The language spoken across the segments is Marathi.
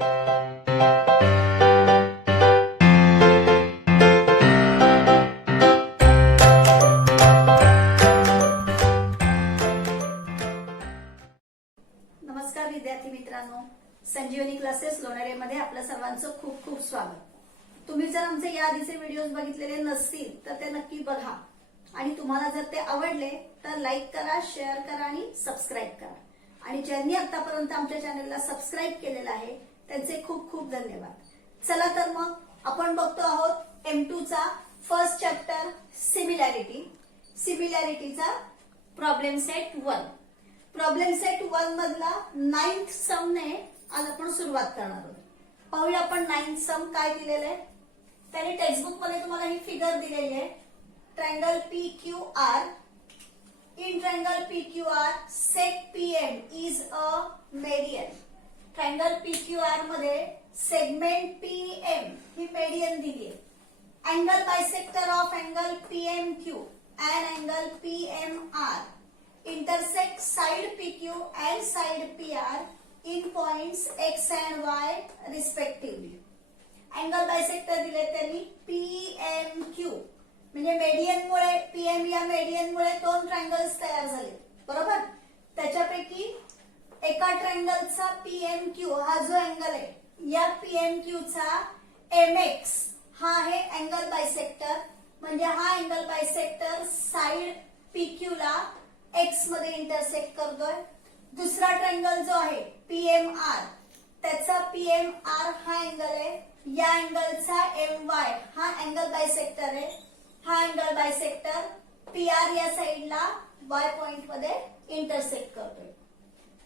नमस्कार विद्यार्थी मित्रांनो, संजीवनी क्लासेस लोणारे मध्ये आपल्या सर्वांचं खूप खूप स्वागत। तुम्ही जर आमचे या आधीचे व्हिडिओज बघितलेले नसतील तर ते नक्की बघा आणि तुम्हाला जर ते आवडले तर लाईक करा, शेअर करा आणि सबस्क्राईब करा। आणि ज्यांनी आतापर्यंत आमच्या चॅनलला सबस्क्राईब केलेलं आहे त्यांचे खूप खूप धन्यवाद। चला तर मग आपण बघतो आहोत M2 चा फर्स्ट चॅप्टर सिमिलॅरिटीचा प्रॉब्लेम सेट 1। प्रॉब्लेम सेट 1 मधला 9th सम ने आज आपण सुरुवात करणार आहोत। पाहूया आपण 9th सम काय दिलेलं आहे। त्याने टेक्स्टबुक मध्ये तुम्हाला ही फिगर दिलेली आहे। Triangle PQR, in triangle PQR set PM is a median. Triangle PQR मध्ये सेगमेंट PM ही मेडियन दिली आहे। Angle bisector of angle PMQ and angle PMR intersect side PQ and side PR in points X and Y respectively। Angle bisector दिले त्यांनी PMQ म्हणजे मेडियन मुळे PM या मेडियन मुळे दोन ट्रायंगल्स तयार झाले, बरोबर। त्याच्यापैकी एका ट्रायंगलचा PMQ हा जो अँगल आहे या PMQ चा MX हा आहे अँगल बायसेक्टर, म्हणजे हा अँगल बायसेक्टर साइड PQ ला X मध्ये इंटरसेक्ट करतोय। दुसरा ट्रायंगल जो आहे PMR त्याचा PMR हा अँगल आहे, या अँगलचा MY हा अँगल बायसेक्टर आहे। हा अँगल बायसेक्टर PR या साइडला Y पॉइंट मध्ये इंटरसेक्ट करतोय।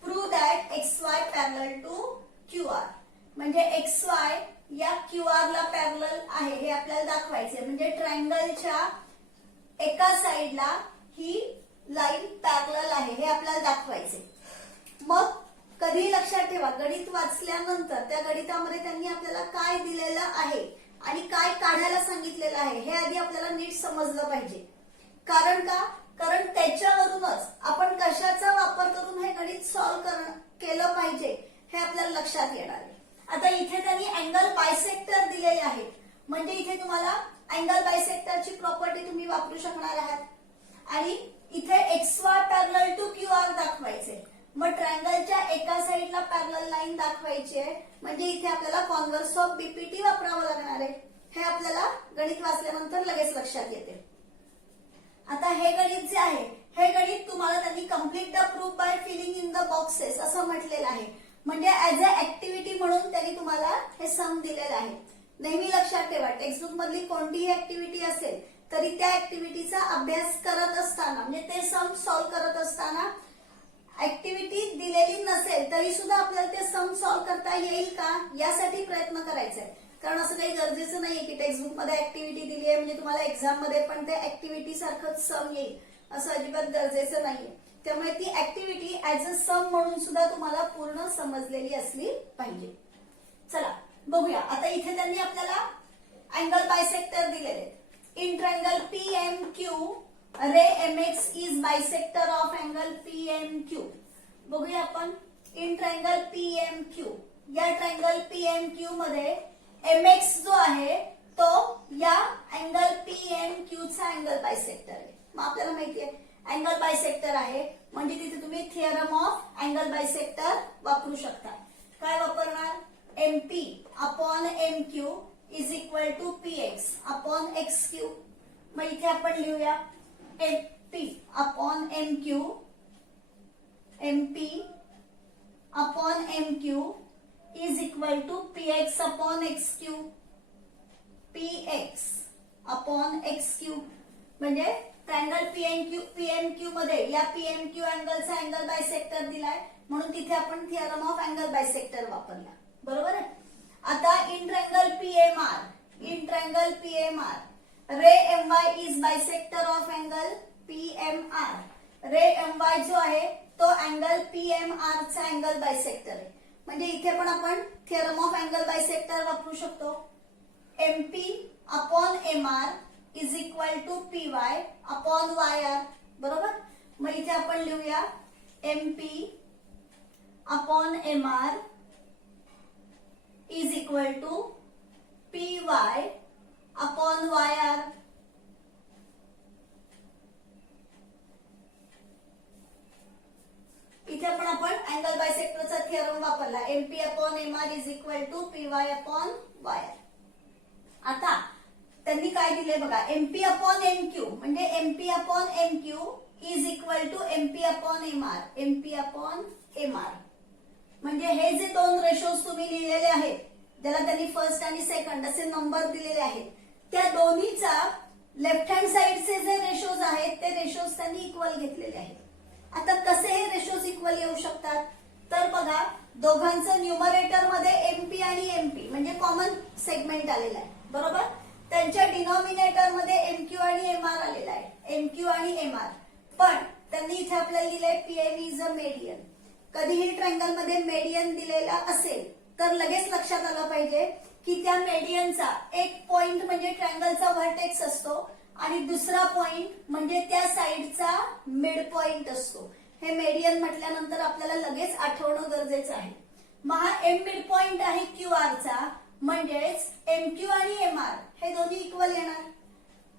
Prove that XY parallel to QR म्हणजे XY या QR ला पॅरलल आहे हे आपल्याला दाखवायचे, म्हणजे ट्रायंगलच्या एका साइडला ही लाईन पॅरलल आहे हे आपल्याला दाखवायचे। मग कधी लक्षात ठेवा, गणित वाचल्यानंतर त्या गणितामध्ये त्यांनी आपल्याला काय दिलेलं आहे आणि काय काढायला सांगितलेलं आहे हे आधी आपल्याला नीट समजलं पाहिजे। कारण त्याच्यावरूनच आपण कशाचा वापर करून हे गणित सॉल्व्ह केलं पाहिजे हे आपल्याला लक्षात येणार आहे। आता इथे त्यांनी अँगल बायसेक्टर दिलेले आहेत, म्हणजे इथे तुम्हाला अँगल बायसेक्टरची प्रॉपर्टी तुम्ही वापरू शकणार आहात। आणि इथे XY पॅरलल टू QR दाखवायचे, मग ट्रायंगलच्या एका साइडला पॅरलल लाईन दाखवायची आहे, म्हणजे इथे आपल्याला कॉन्व्हर्स ऑफ BPT वापरावं लागणार आहे। हे आपल्याला गणित वाचल्यानंतर लगेच लक्षात येते। आता हे गणित जे आहे हे गणित तुम्हाला त्यांनी complete the proof bye feeling in the boxes असं म्हटलेलं आहे, म्हणजे ऍज अ ऍक्टिव्हिटी म्हणून त्यांनी तुम्हाला हे सम दिलेलं आहे। नेहमी लक्षात ठेवा, टेक्स्टबुक मधली कोणतीही ऍक्टिव्हिटी असेल तरी त्या ऍक्टिव्हिटीचा अभ्यास करत असताना म्हणजे ते सम सॉल्व्ह करत असताना ऍक्टिव्हिटी दिलेली नसेल तरी सुद्धा आपल्याला ते सम सॉल्व्ह करता येईल का यासाठी प्रयत्न करायचा आहे। कारण असं काही गरजेचं नाहीये की टेक्स्टबुक मध्ये ऍक्टिव्हिटी दिली आहे म्हणजे तुम्हाला एक्झाम मध्ये पण त्या ऍक्टिव्हिटी सारखंच सम येईल असं अजिबात गरजेचं नाहीये। त्यामुळे ती ऍक्टिव्हिटी ऍज अ सम म्हणून सुद्धा तुम्हाला पूर्ण समजलेली असली पाहिजे। चला बघूया, आता इथे त्यांनी आपल्याला अँगल बायसेक्टर दिलेले। In triangle PMQ, ray MX is bisector of angle PMQ। बघूया आपण in triangle PMQ, या ट्रायंगल PMQ मध्ये MX जो आहे तो या अँगल PMQ चा अँगल बायसेक्टर आहे। मग आपल्याला माहितीये अँगल बायसेक्टर आहे म्हणजे तिथे तुम्ही थिअरम ऑफ अँगल बायसेक्टर वापरू शकता। काय वापरणार? MP upon MQ is equal to PX upon XQ। मग इथे आपण लिहूया MP upon MQ, MP upon MQ is equal to PX upon XQ, PX upon XQ। म्हणजे ट्रायंगल PMQ मध्ये या PMQ अँगलचा अँगल बायसेक्टर दिलाय म्हणून तिथे आपण थिअरम ऑफ अँगल बायसेक्टर वापरला, बरोबर आहे। आता in triangle PMR ray MY is bisector of angle PMR। Ray MY जो आहे तो अँगल PMR चा अँगल बायसेक्टर आहे, म्हणजे इथे पण आपण थिअरम ऑफ अँगल बायसेक्टर वापरू शकतो। MP upon MR is equal to PY upon YR, बरोबर। मग इथे आपण लिहूया MP upon MR equal to P Y upon Y R. इथे पण आपण अँगल बायसेक्टरचा थिअरम वापरला. MP upon M R is equal to P Y upon Y R. आता त्यांनी काय दिले बघा, एमपी अपॉन एम क्यू म्हणजे MP upon M Q is equal to MP upon M R. MP upon M R म्हणजे हे जे दोन रेशोज तुम्ही लिहिलेले आहेत, ज्याला त्यांनी फर्स्ट आणि सेकंड असे नंबर दिलेले आहेत, त्या दोन्हीचा लेफ्ट हँड साइडचे जे रेशोज आहेत ते रेशोज त्यांनी इक्वल घेतलेले आहेत. आता कसे हे रेशोज इक्वल येऊ शकतात, तर बघा दोघांचं न्यूमरेटर मध्ये एमपी आणि एमपी म्हणजे कॉमन सेगमेंट आलेला आहे, बरोबर. त्यांच्या डिनॉमिनेटर मध्ये एमक्यू आणि एमआर आलेला आहे, एमक्यू आणि एमआर. पण त्यांनी इथे आपल्याला दिलंय पीएम इज अ मेडियन. कधीही ट्रायंगल मध्ये मेडियन दिलेला असेल तर लगेच लक्षात आलं पाहिजे की त्या मेडियनचा एक पॉइंट म्हणजे ट्रायंगलचा व्हर्टेक्स असतो आणि दुसरा पॉइंट म्हणजे त्या साइडचा मिड पॉइंट असतो. हे मेडियन म्हटल्यानंतर आपल्याला लगेच आठवणं गरजेचं आहे. मग हा एम मिड पॉइंट आहे क्यू आरचा, म्हणजेच एमक्यू आणि एमआर हे दोन्ही इक्वल येणार.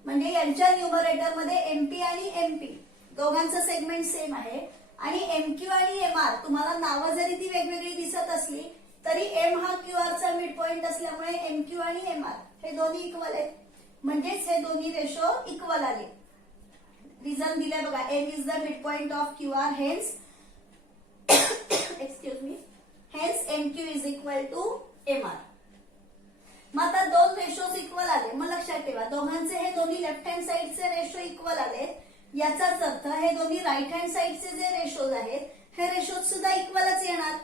म्हणजे यांच्या न्यूमरेटर मध्ये एमपी आणि एमपी दोघांचं सेगमेंट सेम आहे आणि एमक्यू आणि एमआर तुम्हाला नावं जरी ती वेगवेगळी दिसत असली तरी एम हा क्यू आरचा मिड पॉइंट असल्यामुळे एमक्यू आणि एमआर हे दोन्ही इक्वल आहेत. म्हणजेच हे दोन्ही रेशो इक्वल आले. रिझन दिलंय बघा, M is the mid point of Q R, hence excuse me, hence MQ is equal to MR. मग आता दोन रेशोज इक्वल आले. मग लक्षात ठेवा दोघांचे हे दोन्ही लेफ्ट हँड साइडचे रेशो इक्वल आले. याचाच अर्थ हे दोन्ही राईट हँड साइडचे जे रेशोज आहेत हे रेशोज सुद्धा इक्वलच येणार.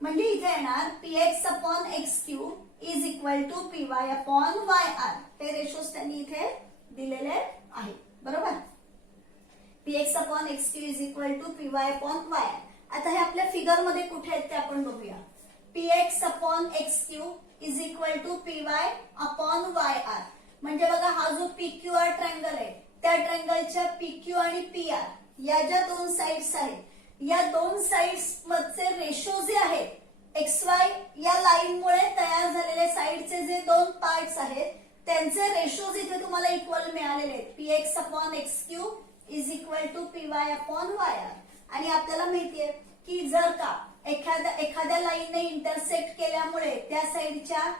म्हणजे इथे येणार P X upon X Q is equal to P Y upon Y R. हे रेशोज त्यांनी इथे दिलेले आहेत, बरोबर. P X upon X Q is equal to P Y upon Y R. आता हे आपल्या फिगर मध्ये कुठे आहेत ते आपण बघूया. P X upon X Q is equal to P Y upon Y R. म्हणजे बघा हा जो पी क्यू आर ट्रायंगल आहे त्या ट्रायंगलच्या पी क्यू आणि पी आर या ज्या दोन साइड्स आहेत या दोन साइड्स मधचे रेशो जे आहेत एक्स वाय या लाईनमुळे तयार झालेले साइडचे जे दोन पार्ट्स आहेत त्यांचे रेशोज इथे तुम्हाला इक्वल मिळालेले आहेत. P X upon X Q is equal to P Y upon Y R. आणि आपल्याला माहितीये की जर का एखाद्या लाईनने इंटरसेक्ट केल्यामुळे त्या साइडच्या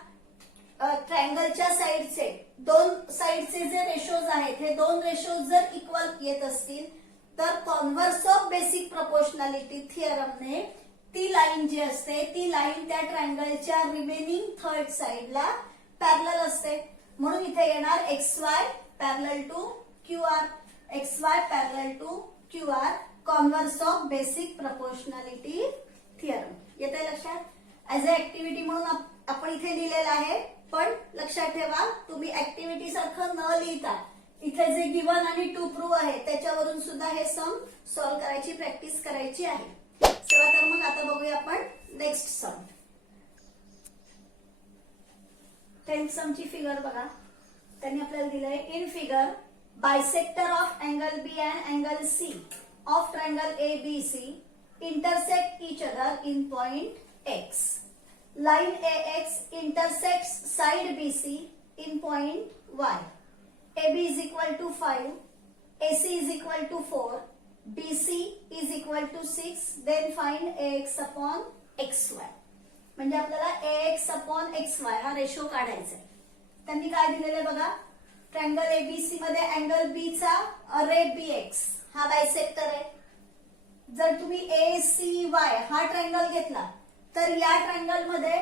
ट्रायंगलच्या साइडचे दोन साइडचे जे रेशोज आहेत हे दोन रेशोज जर इक्वल येत असतील तर कॉन्व्हर्स ऑफ बेसिक प्रपोर्शनॅलिटी थिअरमने ती लाईन जी असते ती लाईन त्या ट्रायंगलच्या रिमेनिंग थर्ड साइडला पॅरलल असते. म्हणून इथे येणार X Y parallel to Q R, X Y parallel to Q R, converse of basic proportionality theorem. येते लक्षात. ऍज अ ऍक्टिव्हिटी म्हणून आपण इथे लिहिलेलं आहे. पण लक्षात ठेवा तुम्ही ऍक्टिव्हिटी सारखं न लिहिता इथे जे गिवन आणि टू प्रूव्ह आहे त्याच्यावरून सुद्धा हे सम सॉल्व्ह करायची प्रॅक्टिस करायची आहे. चला तर मग आता बघूया आपण नेक्स्ट सम. 10th समची फिगर बघा. त्यांनी आपल्याला दिलंय in figure bisector of angle B and angle C of triangle ABC intersect each other in point X. Line AX intersects side BC in point Y. AB is equal to 5, AC is equal to 4, BC is equal to 6. Then find AX upon XY. म्हणजे आपल्याला AX upon XY हा रेशो काढायचा आहे. त्यांनी काय दिलेलं बघा, ट्रायंगल ABC मध्ये अँगल B चा अरे BX हा बायसेक्टर आहे. जर तुम्ही ACY हा ट्रायंगल घेतला तर या ट्रायंगल मध्ये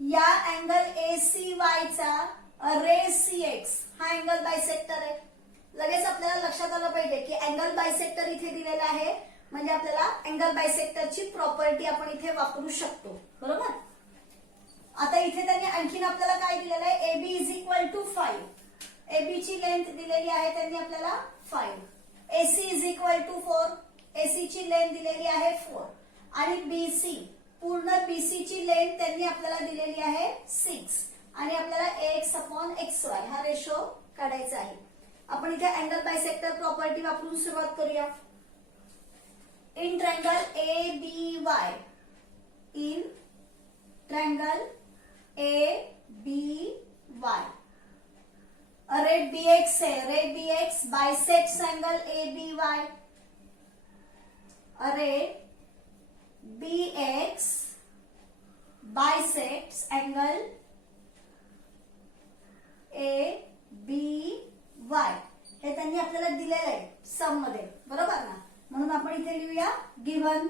या अँगल ACY चा रे CX हा अँगल बायसेक्टर आहे. लगेच आपल्याला लक्षात आलं पाहिजे की अँगल बायसेक्टर इथे दिलेला आहे म्हणजे आपल्याला अँगल बायसेक्टरची प्रॉपर्टी आपण इथे वापरू शकतो, बरोबर. आता इथे त्यांनी आणखीन आपल्याला काय दिलेलं आहे, AB is equal to 5. AB ची लेंथ दिलेली आहे त्यांनी आपल्याला 5. AC is equal to 4. AC ची लेंथ दिलेली आहे 4 आणि BC पूर्ण BC ची लेंथ त्यांनी आपल्याला दिलेली आहे 6 आणि आपल्याला AX अपॉन XY हा रेशो काढायचा आहे. आपण इथे अँगल बायसेक्टर प्रॉपर्टी वापरून सुरुवात करूया. In triangle ABY, in triangle ABY। Red BX है, red BX bisects angle ABY। Red BX bisects angle ABY। हे त्यांनी आपल्याला दिलेलं आहे सम मध्ये, बरोबर ना? म्हणून आपण इथे लिहूया गिव्हन।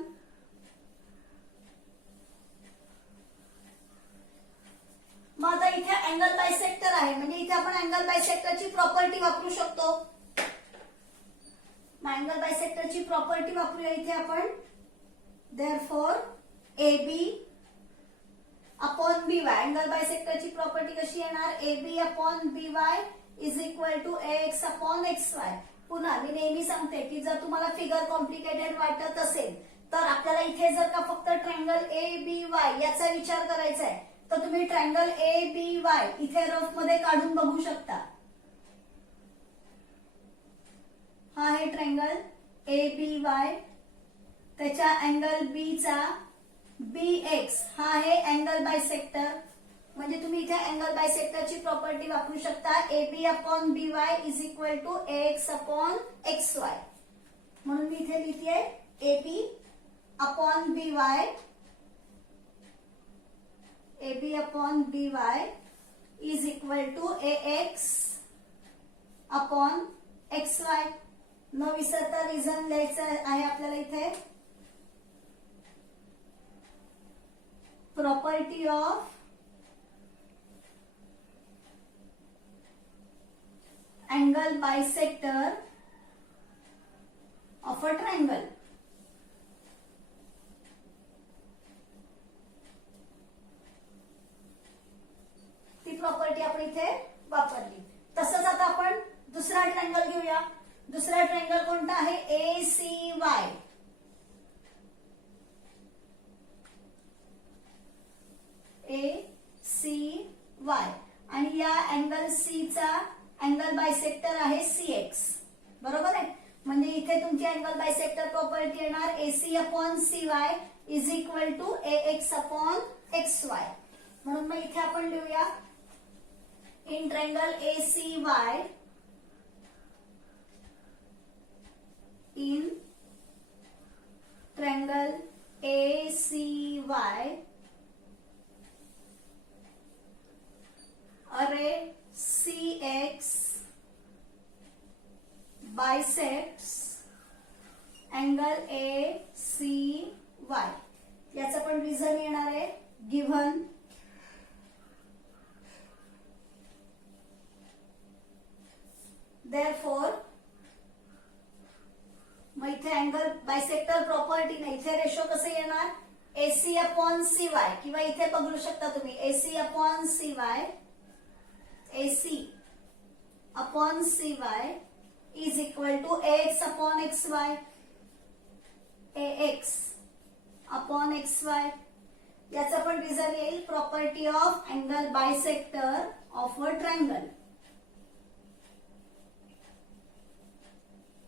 मग आता इथे अँगल बायसेक्टर आहे, म्हणजे इथे आपण अँगल बायसेक्टरची प्रॉपर्टी वापरू शकतो। अँगल बायसेक्टरची प्रॉपर्टी वापरूया इथे आपण। Therefore AB upon BY, angle बायसेक्टरची प्रॉपर्टी कशी येणार? AB upon BY is equal to AX upon XY। पुन्हा मी नेहमी सांगते की जर तुम्हाला फिगर कॉम्प्लिकेटेड वाटत असेल तर आपल्याला इथे जर का फक्त ट्रायंगल ABY याचा विचार करायचा आहे तर तुम्ही ट्रायंगल ABY इथे रफ मध्ये काढून बघू शकता। हा आहे ट्रायंगल ABY, त्याच्या अँगल B चा BX हा आहे अँगल बायसेक्टर। म्हणजे तुम्ही इथे अँगल बायसेक्टरची प्रॉपर्टी वापरू शकता। AB upon BY is equal to AX upon XY। म्हणून मी इथे लिहितेय AB upon BY, AB upon BY is equal to AX upon XY। न विसरता रिझन लिहायचं आहे आपल्याला इथे। Property of angle bisector of a triangle। ती प्रॉपर्टी आपण इथे वापरली। तसंच आता आपण दुसरा ट्रायंगल घेऊया। दुसरा ट्रायंगल कोणता आहे? ACY। ACY आणि या अँगल C चा अँगल बायसेक्टर आहे CX, बरोबर आहे? म्हणजे इथे तुमची अँगल बायसेक्टर प्रॉपर्टी येणार AC upon CY is equal to AX upon XY। म्हणून मग इथे आपण लिहूया in triangle ACY, in triangle ACY अरे CX bisects अँगल ACY। याचं पण रिझन येणार आहे गिव्हन। देअरफॉर मग इथे अँगल बायसेक्टर प्रॉपर्टी नाही, इथे रेशो कसे येणार? AC अपॉन CY, किंवा इथे बघू शकता तुम्ही AC upon CY, AC upon CY is equal to AX upon XY, AX upon XY। याचा पण रिझन येईल property of angle bisector of a triangle.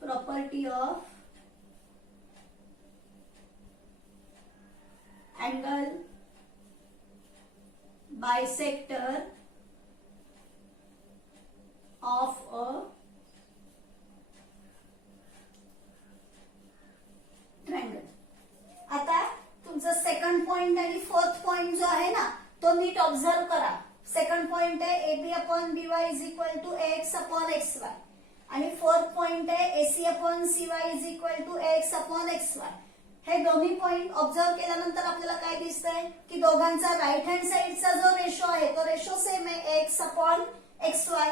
Property of angle bisector of a triangle. आता तुमचा सेकंड पॉइंट आणि फोर्थ पॉइंट जो आहे ना तो नीट ऑब्झर्व करा। सेकंड पॉइंट आहे AB upon BY is equal to AX upon XY आणि फोर्थ पॉइंट आहे AC upon CY is equal to AX upon XY। हे दोन्ही पॉइंट ऑब्झर्व केल्यानंतर आपल्याला काय दिसतंय की दोघांचा राईट हँड साइडचा जो रेशो आहे तो रेशो सेम आहे AX अपॉन XY।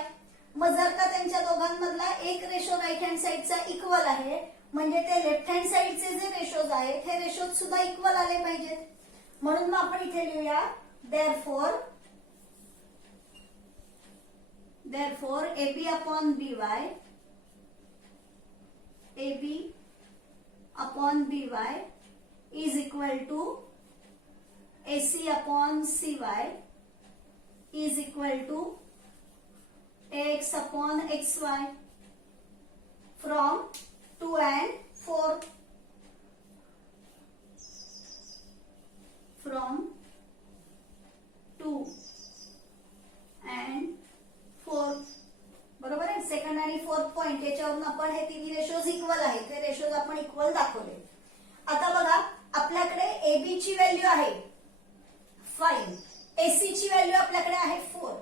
मग जर का त्यांच्या दोघांमधला एक रेशो राईट हँड साइडचा इक्वल आहे म्हणजे ते लेफ्ट हँड साइडचे जे रेशोज आहेत हे रेशोज सुद्धा इक्वल आले पाहिजेत। म्हणून मग आपण इथे लिहूया therefore AB upon BY, AB upon BY is equal to AC upon CY is equal to AX upon XY from 2 and 4, from 2 त्याच्यावरून आपण हे तिन्ही रेशोज इक्वल आहेत, हे रेशोज आपण इक्वल दाखवले. आता बघा आपल्याकडे एबी ची व्हॅल्यू आहे 5, एसी ची व्हॅल्यू आपल्याकडे आहे 4,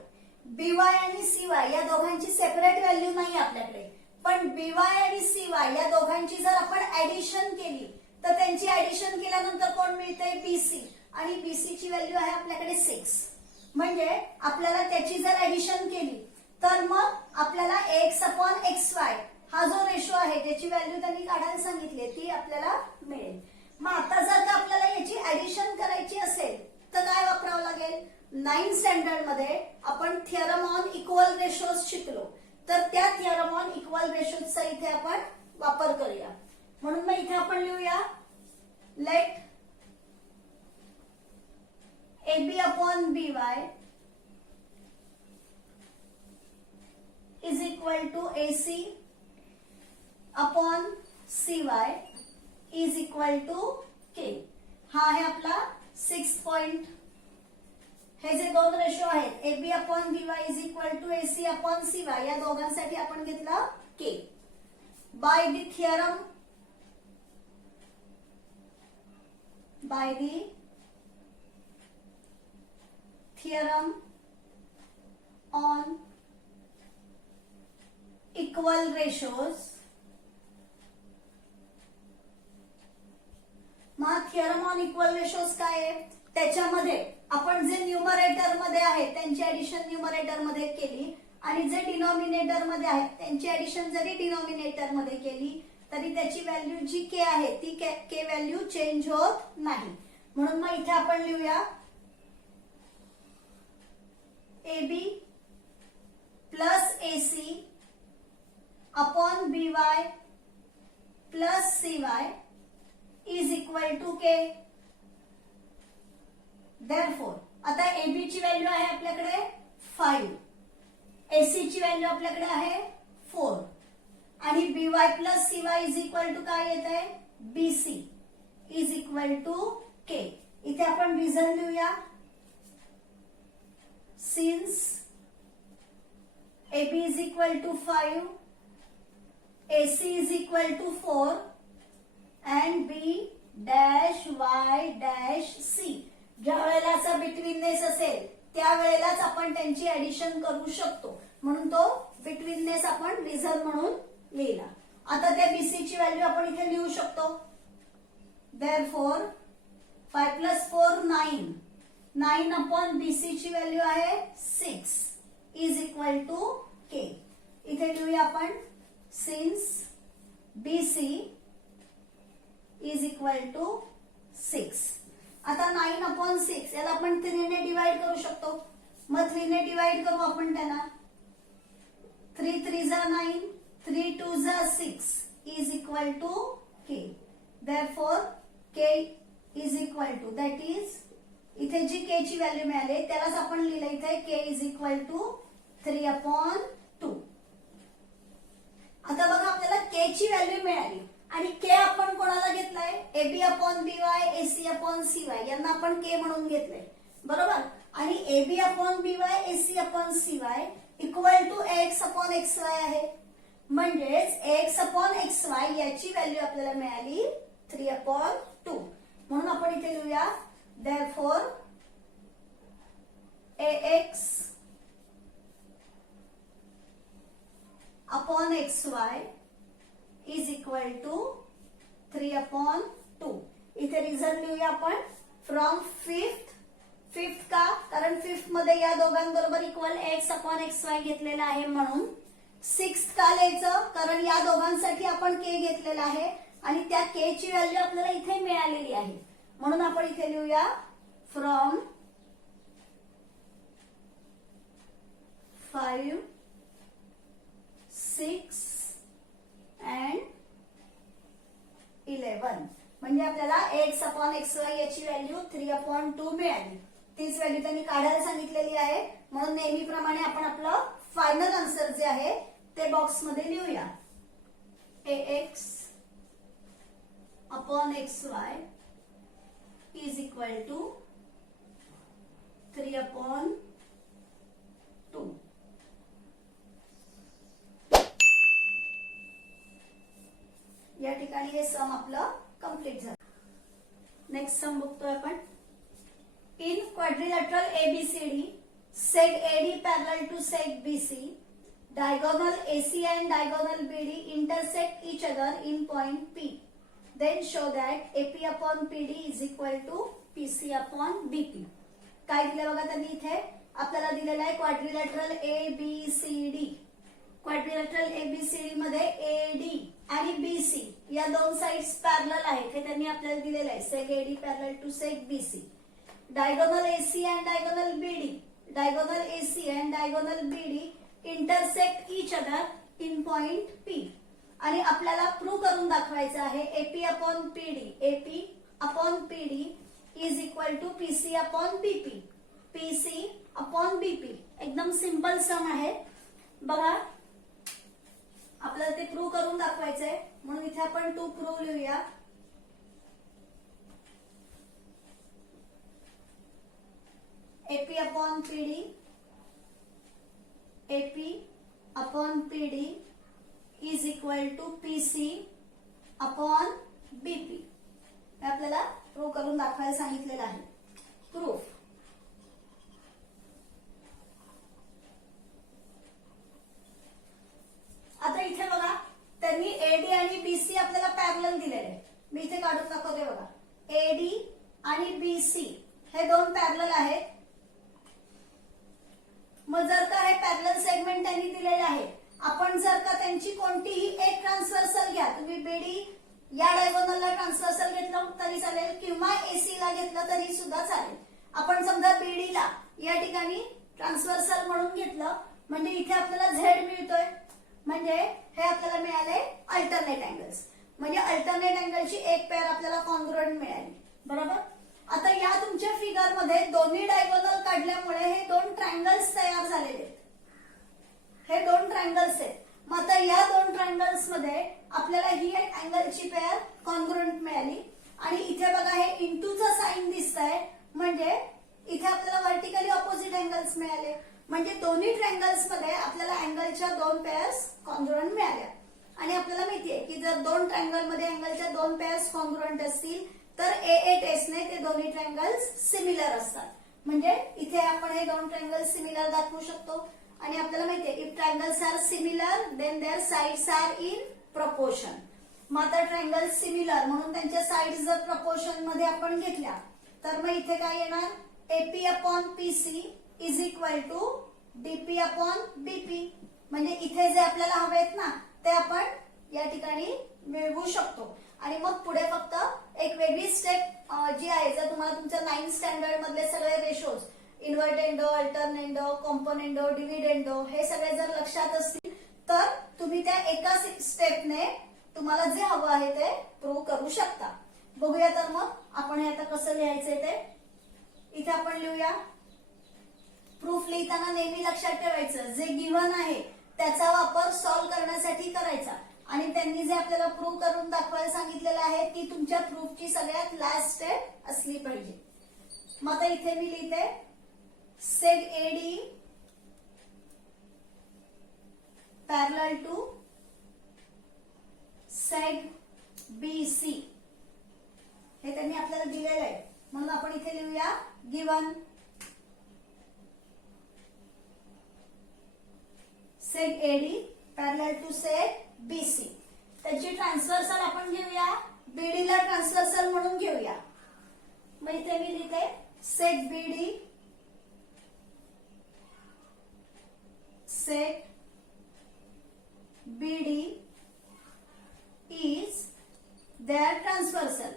बीवाय आणि सीवाय या दोघांची सेपरेट व्हॅल्यू नाही आपल्याकडे, पण बीवाय आणि सीवाय या दोघांची जर आपण ऍडिशन केली तर त्यांची ऍडिशन केल्यानंतर कोण मिळते, बीसी, आणि बीसी ची व्हॅल्यू आहे आपल्याकडे 6. म्हणजे आपल्याला त्याची जर ऍडिशन केली तर मग आपल्याला x/xy हा जो रेशो आहे ज्याची व्हॅल्यू त्यांनी काढायला सांगितली ती आपल्याला मिळेल. मग आता जर का आपल्याला याची ऍडिशन करायची असेल तर काय वापरावं लागेल, 9th स्टँडर्ड मध्ये आपण थिअरम ऑन इक्वल रेशोज शिकलो, तर त्या थिअरम ऑन इक्वल रेशोजचा इथे आपण वापर करूया. म्हणून मग इथे आपण लिहूया late AB upon BY is equal to AC upon CY is equal to K. हा आहे आपला 6 पॉइंट. हे जे दोन रेशो आहेत AB upon BY is equal to AC upon CY या दोघांसाठी आपण घेतला K. By the theorem on equal ratios. मग थिअरम ऑन इक्वल रेशोज काय आहे, त्याच्यामध्ये आपण जे न्यूमरेटर मध्ये आहेत त्यांची ऍडिशन न्यूमरेटर मध्ये केली आणि जे डिनॉमिनेटर मध्ये आहेत त्यांची ऍडिशन जरी डिनॉमिनेटर मध्ये केली तरी त्याची व्हॅल्यू जी के आहे ती के व्हॅल्यू चेंज होत नाही. म्हणून मग इथे आपण लिहूया AB plus AC upon BY plus CY is equal to K. Therefore, आता AB ची व्हॅल्यू आहे आपल्याकडे 5, AC ची व्हॅल्यू आपल्याकडे आहे 4 आणि BY plus CY is equal to काय येत आहे, BC is equal to K. इथे आपण रिझन लिहूया. Since AB is equal to 5, AC is equal to 4 and B dash Y dash C ज्या वेळेला असा बिटवीननेस असेल त्यावेळेलाच आपण त्यांची ऍडिशन करू शकतो, म्हणून तो बिटवीननेस आपण रिझन म्हणून लिहिला. आता त्या BC ची व्हॅल्यू आपण इथे लिहू शकतो. Therefore 5 plus 4 9 अपॉन BC ची व्हॅल्यू आहे 6 is equal to K. इथे लिहूया आपण since BC is equal to 6. आता 9 अपॉन 6 याला आपण 3 ने डिवाइड करू शकतो. मग 3 ने डिवाइड करू आपण त्यांना. 3 3 जा 9, 3 2 जा 6 is equal to K. Therefore K is equal to, that is इथे जी K ची व्हॅल्यू मिळाली त्यालाच आपण लिहिलं इथे K is equal to 3 upon 2. आता बघा आपल्याला K ची व्हॅल्यू मिळाली आणि K आपण कोणाला घेतलाय, AB upon BY AC upon CY यांना आपण K म्हणून घेतलंय बरोबर. आणि AB upon BY AC upon CY equal to x upon XY आहे. म्हणजेच x अपॉन XY याची व्हॅल्यू आपल्याला मिळाली 3 अपॉन 2. म्हणून आपण इथे लिहूया therefore AX upon XY is equal to 3 upon 2. इथे रिझल्ट लिहूया आपण फ्रॉम फिफ्थ का, कारण फिफ्थ मध्ये या दोघांबरोबर इक्वल x अपॉन XY घेतलेला आहे म्हणून. 6th का लिहायचं, कारण या दोघांसाठी आपण K घेतलेला आहे आणि त्या K ची व्हॅल्यू आपल्याला इथे मिळालेली आहे, म्हणून आपण इथे लिहूया फ्रॉम 5 6 and 11. म्हणजे आपल्याला x अपॉन XY याची व्हॅल्यू 3 अपॉन 2 मिळाली. तीच व्हॅल्यू त्यांनी काढायला सांगितलेली आहे, म्हणून नेहमीप्रमाणे आपण आपलं फायनल आन्सर जे आहे ते बॉक्स मध्ये लिहूया. AX upon XY is equal to 3 upon 2. ठिकाणी हे सम आपलं कंप्लीट झालं. नेक्स्ट सम बघतोय आपण. In quadrilateral ABCD seg AD parallel to seg BC, diagonal AC and diagonal BD intersect each other in point P. Then show that AP upon PD is equal to PC upon BP. काय दिलं बघा त्यांनी इथे आपल्याला दिलेलं आहे क्वाड्रिलॅटरल ABCD. क्वाड्रिलॅटरल ABCD मध्ये AD आणि BC या दोन साइड्स पॅरलल आहेत हे त्यांनी आपल्याला दिलेलं आहे. seg AD parallel to seg BC. diagonal AC and diagonal BD, diagonal AC and diagonal BD intersect each other in point P. आणि आपल्याला प्रूव्ह करून दाखवायचं आहे AP upon PD, AP upon PD is equal to PC upon BP, PC upon BP. एकदम सिंपल सम आहे बघा. आपल्याला ते प्रूव्ह करून दाखवायचंय म्हणून इथे आपण टू प्रूव्ह लिहूया. AP upon PD, AP upon PD is equal to PC upon BP. हे आपल्याला प्रूव्ह करून दाखवायला सांगितलेलं आहे. प्रूफ. आता इथे बघा त्यांनी AD आणि BC आपल्याला पॅरलल दिलेले. मी इथे काढून दाखवते बघा. AD आणि BC हे दोन पॅरलल आहेत. मग जर का हे पॅरलल सेगमेंट त्यांनी दिलेले आहे आपण जर का त्यांची कोणतीही एक ट्रान्सव्हर्सल घ्या. तुम्ही बीडी या डायगोनलला ट्रान्सव्हर्सल घेतलं तरी चालेल किंवा एसी ला घेतलं तरी सुद्धा चालेल. आपण समजा बीडी ला या ठिकाणी ट्रान्सव्हर्सल म्हणून घेतलं म्हणजे इथे आपल्याला झेड मिळतोय म्हणजे हे आपल्याला मिळाले अल्टरनेट अँगल्स. म्हणजे अल्टरनेट अँगलची एक पेअर आपल्याला कॉन्ग्रुएंट मिळाली. बरोबर. आता या तुमच्या फिगर मध्ये दोन्ही डायगोनल काढल्यामुळे हे दोन ट्रायंगल्स तयार झालेले आहेत. हे दोन ट्रायंगल्स आहेत. मग आता या दोन ट्रायंगल्स मध्ये आपल्याला ही एक अँगलची पेअर कॉन्ग्रुएंट मिळाली आणि इथे बघा हे इंटूचं साइन दिसतंय म्हणजे इथे आपल्याला व्हर्टिकली ऑपोजिट अँगल्स मिळाले. म्हणजे दोन्ही ट्रायंगल्स मध्ये आपल्याला अँगलच्या दोन पेअर्स कॉन्ग्रुएंट मिळाल्या. आणि आपल्याला माहितीये की जर दोन ट्रायंगल मध्ये अँगलच्या दोन पेअर्स कॉन्ग्रुएंट असतील तर AA टेस्टने ते दोन्ही ट्रायंगल्स सिमिलर असतात. म्हणजे इथे आपण हे दोन ट्रायंगल्स सिमिलर दाखवू शकतो. आणि आपल्याला माहितीये if triangles are similar then their sides are in proportion. मग आता ट्रायंगल्स सिमिलर म्हणून त्यांच्या साइड्स जर प्रपोर्शन मध्ये आपण घेतल्या तर मग इथे काय येणार AP upon PC is equal to DP upon BP. म्हणजे इथे जे आपल्याला हवेत ना ते आपण या ठिकाणी मिळवू शकतो. आणि मग पुढे फक्त एक वेगळी स्टेप जी आहे जर तुम्हाला तुमच्या 9th स्टँडर्ड मधले सगळे रेशोज इन्व्हर्टेंडो, अल्टरनेंडो, कॉम्पोनेंडो, डिव्हिडेंडो हे सगळे जर लक्षात असतील तर तुम्ही त्या एका स्टेपने तुम्हाला जे हवं आहे ते प्रूव्ह करू शकता. बघूया तर मग आपण हे आता कसं लिहायचंय ते. इथे आपण लिहूया. प्रूफ लिहिताना नेहमी लक्षात ठेवायचं जे गिव्हन आहे त्याचा वापर सॉल्व्ह करण्यासाठी करायचा. आणि त्यांनी जे आपल्याला प्रूव्ह करून दाखवायला सांगितलेलं आहे ती तुमच्या प्रूफची सगळ्यात लास्ट स्टेप असली पाहिजे. मग आता इथे मी लिहिते seg AD parallel to seg BC हे त्यांनी आपल्याला दिलेलं आहे म्हणून आपण इथे लिहूया given seg AD parallel to seg BC. त्याची ट्रान्सव्हर्सल आपण घेऊया BD ला ट्रान्सव्हर्सल म्हणून घेऊया. मग इथे मी लिहिते सेग BD सेग BD is their transversal.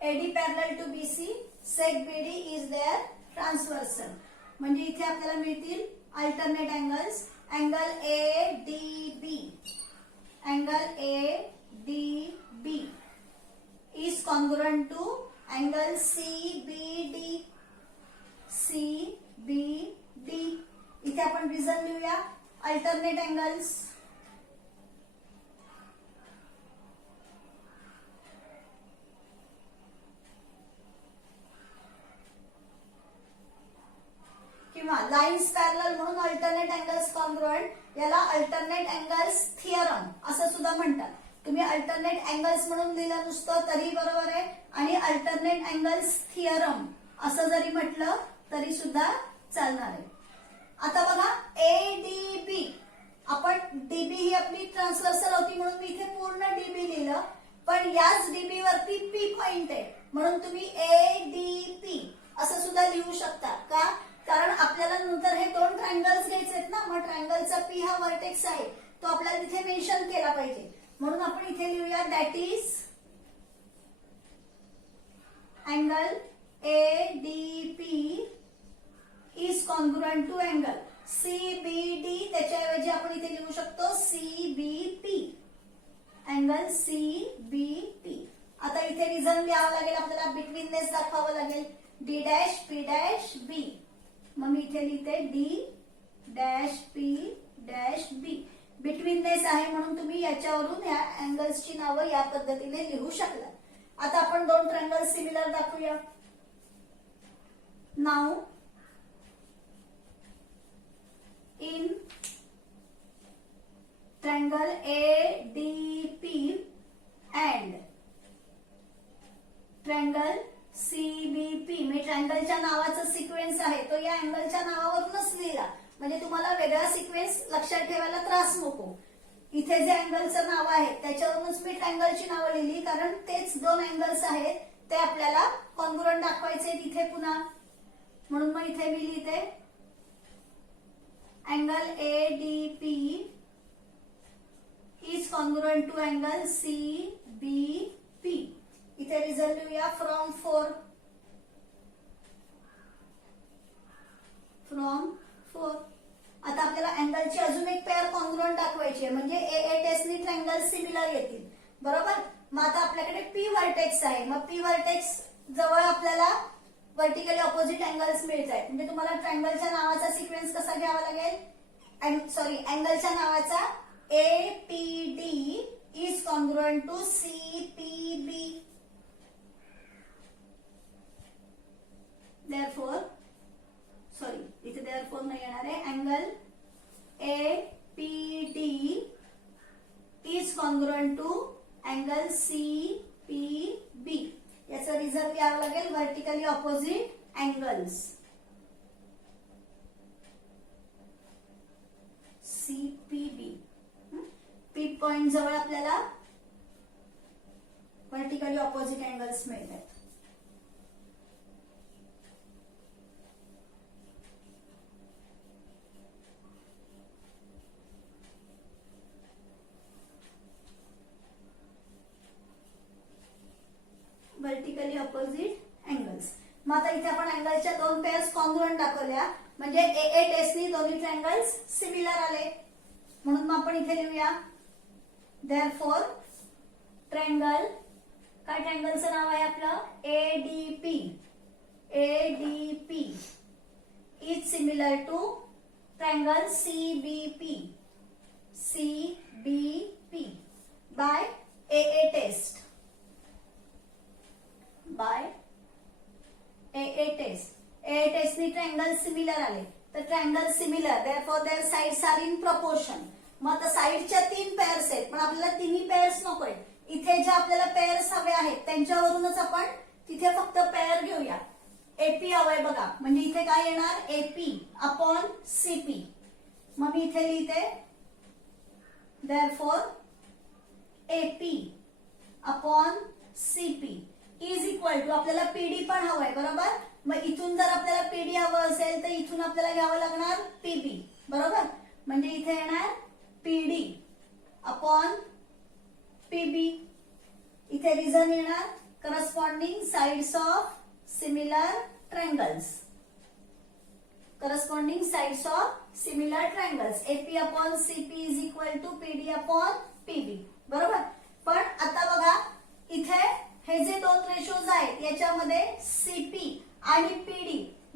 AD parallel to BC, seg BD is their transversal. म्हणजे इथे आपल्याला मिळतील alternate angles. Angle ADB, angle ADB is congruent to angle CBD. CBD इथे आपण रिझन लिहूया अल्टरनेट अँगल्स. किंवा लाईन्स पॅरलल म्हणून अल्टरनेट अँगल्स कॉन्ग्रुएंट, याला अल्टरनेट अँगल्स थिअरम असं सुद्धा म्हणतात. तुम्ही अल्टरनेट अँगल्स म्हणून लिहिलं नुसतं तरी बरोबर आहे, आणि अल्टरनेट अँगल्स थिअरम असं जरी म्हटलं तरी सुद्धा चालणार आहे. आता बघा ADB, आपण डीबी ही आपली ट्रान्सव्हर्सल होती म्हणून मी इथे पूर्ण डीबी लिहिलं, पण याच डीबी वरती पी पॉइंट आहे म्हणून तुम्ही ADP असं सुद्धा लिहू शकता. का? कारण आपल्याला नंतर हे दोन ट्रायंगल्स घ्यायचे आहेत ना, मग ट्रायंगलचा पी हा व्हर्टेक्स आहे तो आपल्याला तिथे मेन्शन केला पाहिजे, म्हणून आपण इथे लिहूया that is angle ADP is congruent to angle CBD. त्याच्याऐवजी आपण इथे लिहू शकतो CBP, अँगल CBP. आता इथे रिझन द्यावं लागेल आपल्याला, बिटवीननेस दाखवावं लागेल, D dash P dash B. मग मी इथे लिहिते D dash P dash B. Betweenness आहे म्हणून तुम्ही याच्यावरून या अँगल्सची नावं या पद्धतीने लिहू शकता. आता आपण दोन ट्रायंगल सिमिलर दाखवूया. Now in triangle ADP and triangle CBP, मी ट्रायंगलच्या नावाचा सिक्वेन्स आहे तो या अँगलच्या नावावरूनच लिहिला, म्हणजे तुम्हाला वेगळा सिक्वेन्स लक्षात ठेवायला त्रास नको. इथे जे अँगलचं नाव आहे त्याच्यावरूनच मी ट्रायंगलची नावं लिहिली, कारण तेच दोन अँगल्स आहेत ते आपल्याला कॉन्ग्रुएंट दाखवायचे तिथे पुन्हा, म्हणून मग इथे मी लिहिते angle ADP is congruent to angle CBP. इथे रिझल्ट लिहूया from 4. आता आपल्याला अँगलची अजून एक पेअर कॉन्ग्रुएंट दाखवायची आहे, म्हणजे AA टेस्टनी ट्रायंगल सिमिलर येतील, बरोबर. मग आता आपल्याकडे P व्हर्टेक्स आहे, मग P व्हर्टेक्स जवळ आपल्याला व्हर्टिकली ऑपोजिट अँगल्स मिळत आहेत, म्हणजे तुम्हाला ट्रायंगलच्या नावाचा सिक्वेन्स कसा घ्यावा लागेल, सॉरी अँगलच्या नावाचा APD is congruent to CPB. Therefore sorry इथे देअरफॉर नाही येणार आहे, angle APD is congruent to angle CPB. याचा रिझल्ट द्यावा लागेल vertically opposite angles CPB. P point जवळ आपल्याला व्हर्टिकली ऑपोजिट अँगल्स मिळतात. Vertically opposite angles. मग आता इथे आपण अँगलच्या दोन पेअर्स कॉन्ग्रुएंट दाखवल्या, म्हणजे AA टेस्टनी दोन्ही ट्रायंगल्स सिमिलर आले, म्हणून मग आपण इथे लिहूया देअरफॉर ट्रायंगल, काय ट्रायंगलचं नाव आहे आपलं ADP is similar to triangle CBP by AA test. AA टेस्टनी ट्रायंगल सिमिलर आले, तर triangle similar therefore their sides are in proportion. मग आता साइडच्या तीन पेअर्स आहेत, पण आपल्याला तिन्ही पेअर्स नकोय, इथे ज्या आपल्याला पेअर्स हवे आहेत त्यांच्यावरूनच आपण तिथे फक्त पेअर घेऊया. AP हवंय बघा, म्हणजे इथे काय येणार AP अपॉन CP. मग मी इथे लिहिते therefore AP upon CP is equal to, आपल्याला PD पण हवंय बरोबर. मग इथून जर आपल्याला PD हवं असेल तर इथून आपल्याला घ्यावं लागणार PB, बरोबर. म्हणजे इथे येणार PD अपॉन PB. इथे रिझन येणार corresponding sides of similar triangles, corresponding sides of similar triangles. AP upon CP is equal to PD upon PB, बरोबर. पण आता बघा इथे हे जे दोन रेशोज आहेत याच्यामध्ये CP आणि PD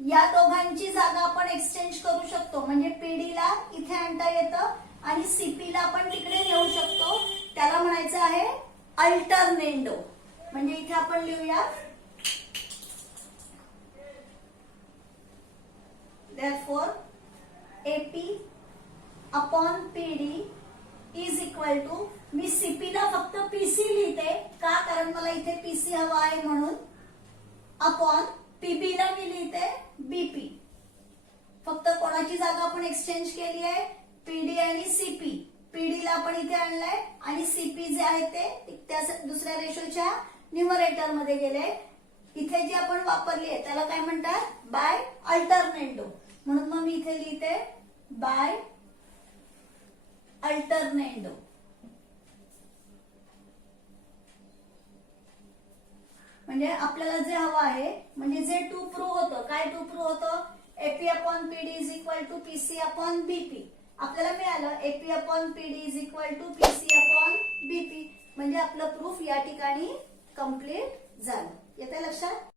या दोघांची जागा आपण एक्सचेंज करू शकतो, म्हणजे PD ला इथे आणता येतं आणि CP ला आपण तिकडे नेऊ शकतो. त्याला म्हणायचं आहे अल्टरनेंडो. म्हणजे इथे आपण लिहूया therefore AP upon PD is equal to, मी सीपी ला फक्त पीसी लिहिते का, कारण मला इथे पीसी हवा आहे म्हणून, अपॉन पीबी ला मी लिहिते बीपी. फक्त कोणाची जागा आपण एक्सचेंज केली आहे, पीडी आणि सीपी. पीडी ला आपण इथे आणलंय आणि सीपी जे आहे ते त्या दुसऱ्या रेशोच्या न्यूमरेटर मध्ये गेले. इथे जी आपण वापरली आहे त्याला काय म्हणतात, बाय अल्टरनेंडो. म्हणून मग मी इथे लिहिते बाय अल्टरनेंडो. म्हणजे आपल्याला जे हवं आहे, म्हणजे जे टू प्रूव्ह होतं, काय टू प्रूव्ह होतं, AP upon PD is equal to PC upon BP. आपल्याला मिळालं AP upon PD is equal to PC upon BP. म्हणजे आपलं प्रूफ या ठिकाणी कम्प्लीट झालं. येते लक्षात.